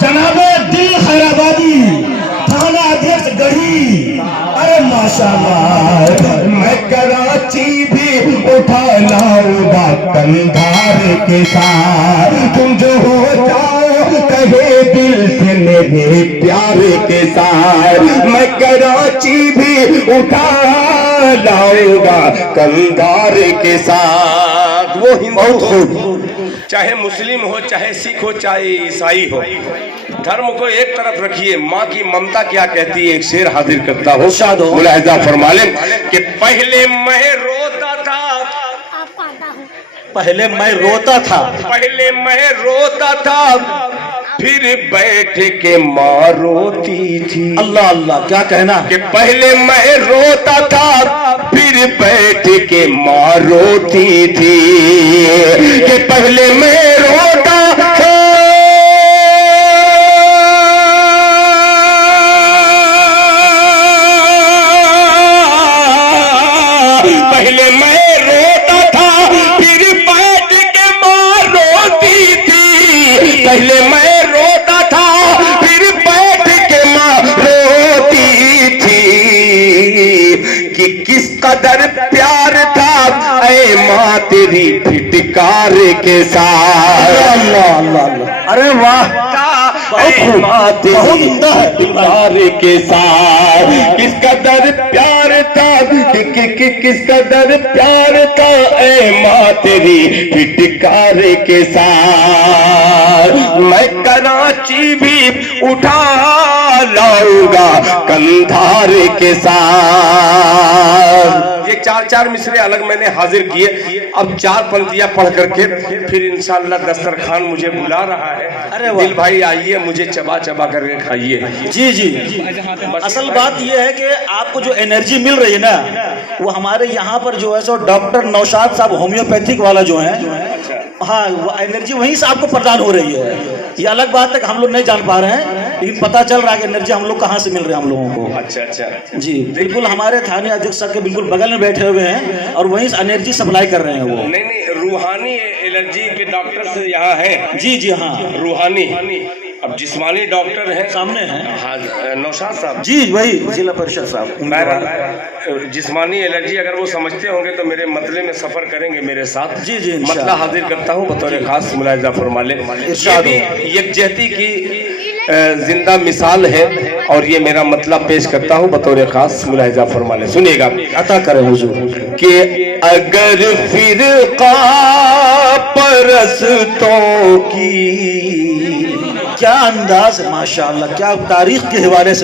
जनाबे दिल खैराबादी, थाना अध्यक्ष गढ़ी। अरे माशाल्लाह, मैं कराची भी उठा लाऊंगा कंधार के साथ, तुम जो हो जाओ कहे दिल से मेरे प्यार के साथ। मैं कराची भी उठा लाऊंगा कंधार के साथ। वो हिंदू चाहे मुस्लिम हो, चाहे सिख हो, चाहे ईसाई हो, धर्म को एक तरफ रखिए। माँ की ममता क्या कहती है, एक शेर हाजिर करता हो, मुलाहिजा फरमा लें कि पहले मैं रोता था, पहले मैं रोता था, पहले मैं रोता था, फिर बैठ के माँ रोती थी। अल्लाह अल्लाह, क्या कहना। कि पहले मैं रोता था, फिर बैठ के माँ रोती थी। कि पहले मैं रोता था, पहले मैं रोता था, फिर बैठ के माँ रोती थी। पहले मैं रोता था, फिर बैठ के माँ रोती थी। कि किस कदर प्यार था ऐ माँ तेरी फिटकार के साथ। अल्लाह अल्लाह अल्लाह, अरे वाह, माँ तेरी फिटकार के साथ। किस कदर प्यार था, किस कदर प्यार था ऐ माँ तेरी फिटकार के साथ। मैं कराची भी उठा लाऊंगा कंधार के साथ। ये चार चार मिसरे अलग मैंने हाजिर किए। अब चार पंक्तियां पढ़ करके फिर इंशाअल्लाह दस्तरखान मुझे बुला रहा है। अरे दिल भाई आइए, मुझे चबा चबा करके खाइए। जी जी। असल बात यह है कि आपको जो एनर्जी मिल रही है ना, वो हमारे यहाँ पर जो है सो डॉक्टर नौशाद साहब होम्योपैथिक वाला जो है, हाँ, वो एनर्जी वहीं से आपको प्रदान हो रही है। ये अलग बात है कि हम लोग नहीं जान पा रहे हैं, लेकिन पता चल रहा है कि एनर्जी हम लोग कहाँ से मिल रही है हम लोगों को। अच्छा अच्छा जी बिल्कुल, हमारे थाने अध्यक्ष साहब के बिल्कुल बगल में बैठे हुए हैं और वहीं से एनर्जी सप्लाई कर रहे हैं वो। नहीं नहीं, रूहानी एलर्जी के डॉक्टर से यहाँ हैं। जी जी हाँ, रूहानी। अब जिस्मानी डॉक्टर हैं सामने हैं। हाँ, नौशाद साहब जी वही जिला परिषद साहब। जिस्मानी एलर्जी अगर वो समझते होंगे तो मेरे मतले में सफर करेंगे मेरे साथ। जी जी, मतला हाजिर करता हूँ बतौर खास, मुलाहिजा फरमा लें। ये भी यकजहती की जिंदा मिसाल है और ये मेरा मतलब पेश करता हूँ बतौर खास, मुलाहिजा फरमा लें। सुनिएगा, अता करें हुजूर। कि अगर फिरका परस्तों की, क्या अंदाज है माशाअल्लाह, क्या तारीख के हवाले से